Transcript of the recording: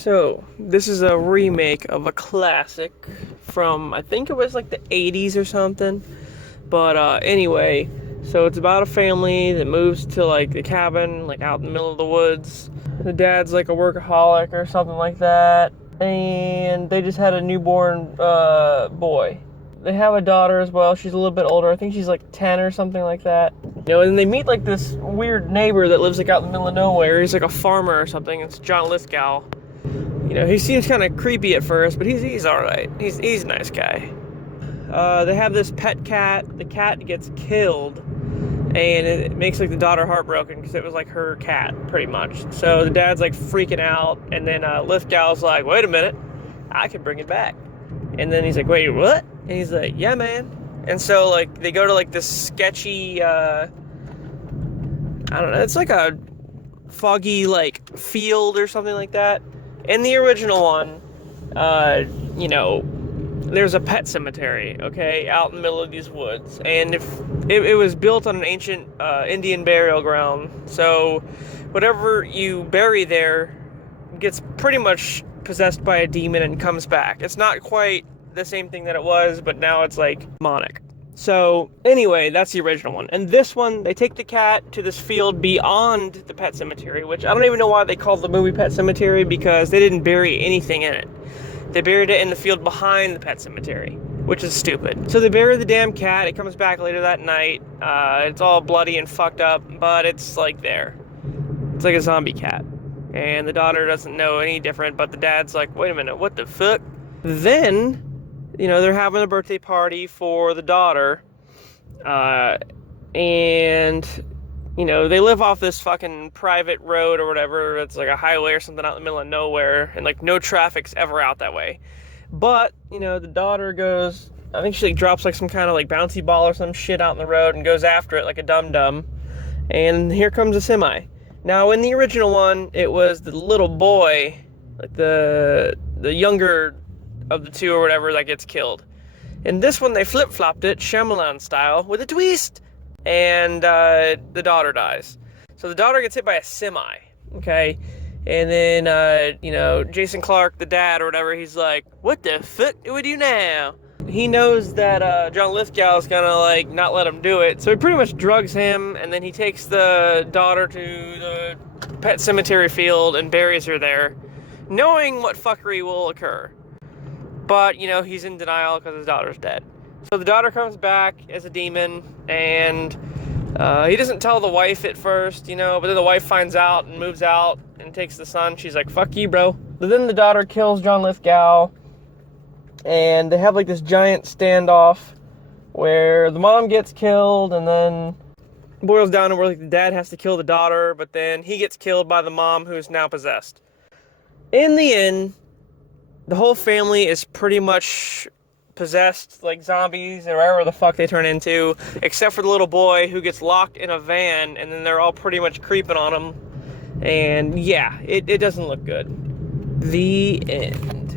So, this is a remake of a classic from, I think it was like the 80s or something. But anyway, so it's about a family that moves to like a cabin, like out in the middle of the woods. The dad's like a workaholic or something like that. And they just had a newborn boy. They have a daughter as well. She's a little bit older. I think she's like 10 or something like that. And they meet like this weird neighbor that lives like out in the middle of nowhere. He's like a farmer or something. It's John Lithgow. He seems kind of creepy at first, but he's all right. He's a nice guy. They have this pet cat. The cat gets killed, and it makes like the daughter heartbroken because it was like her cat, pretty much. So the dad's like freaking out, and then Lithgow's like, "Wait a minute, I can bring it back." And then he's like, "Wait, what?" And he's like, "Yeah, man." And so like they go to like this sketchy, I don't know. It's like a foggy like field or something like that. In the original one, there's a pet cemetery, okay, out in the middle of these woods. And if it was built on an ancient Indian burial ground, so whatever you bury there gets pretty much possessed by a demon and comes back. It's not quite the same thing that it was, but now it's like demonic. So anyway, that's the original one. And this one, they take the cat to this field beyond the pet cemetery, which I don't even know why they called the movie Pet Sematary, because they didn't bury anything in it. They buried it in the field behind the pet cemetery, which is stupid. So they bury the damn cat. It comes back later that night. It's all bloody and fucked up, but it's like there. It's like a zombie cat. And the daughter doesn't know any different, but the dad's like, wait a minute, what the fuck? Then they're having a birthday party for the daughter, and, they live off this fucking private road or whatever. It's like a highway or something out in the middle of nowhere, and, like, no traffic's ever out that way. But, the daughter goes, I think she, like, drops, like, some kind of, like, bouncy ball or some shit out in the road and goes after it like a dum-dum, and here comes a semi. Now, in the original one, it was the little boy, like, the younger of the two or whatever, that gets killed. In this one, they flip-flopped it, Shyamalan style, with a twist, and the daughter dies. So the daughter gets hit by a semi, okay? And then, Jason Clarke, the dad or whatever, he's like, what the fuck do we do now? He knows that John Lithgow is gonna, like, not let him do it, so he pretty much drugs him, and then he takes the daughter to the pet cemetery field and buries her there, knowing what fuckery will occur. But, he's in denial because his daughter's dead. So the daughter comes back as a demon, and he doesn't tell the wife at first, but then the wife finds out and moves out and takes the son. She's like, fuck you, bro. But then the daughter kills John Lithgow, and they have, like, this giant standoff where the mom gets killed, and then it boils down to where, like, the dad has to kill the daughter, but then he gets killed by the mom, who's now possessed. In the end, the whole family is pretty much possessed like zombies or whatever the fuck they turn into, except for the little boy who gets locked in a van, and then they're all pretty much creeping on him. And yeah, it doesn't look good. The end.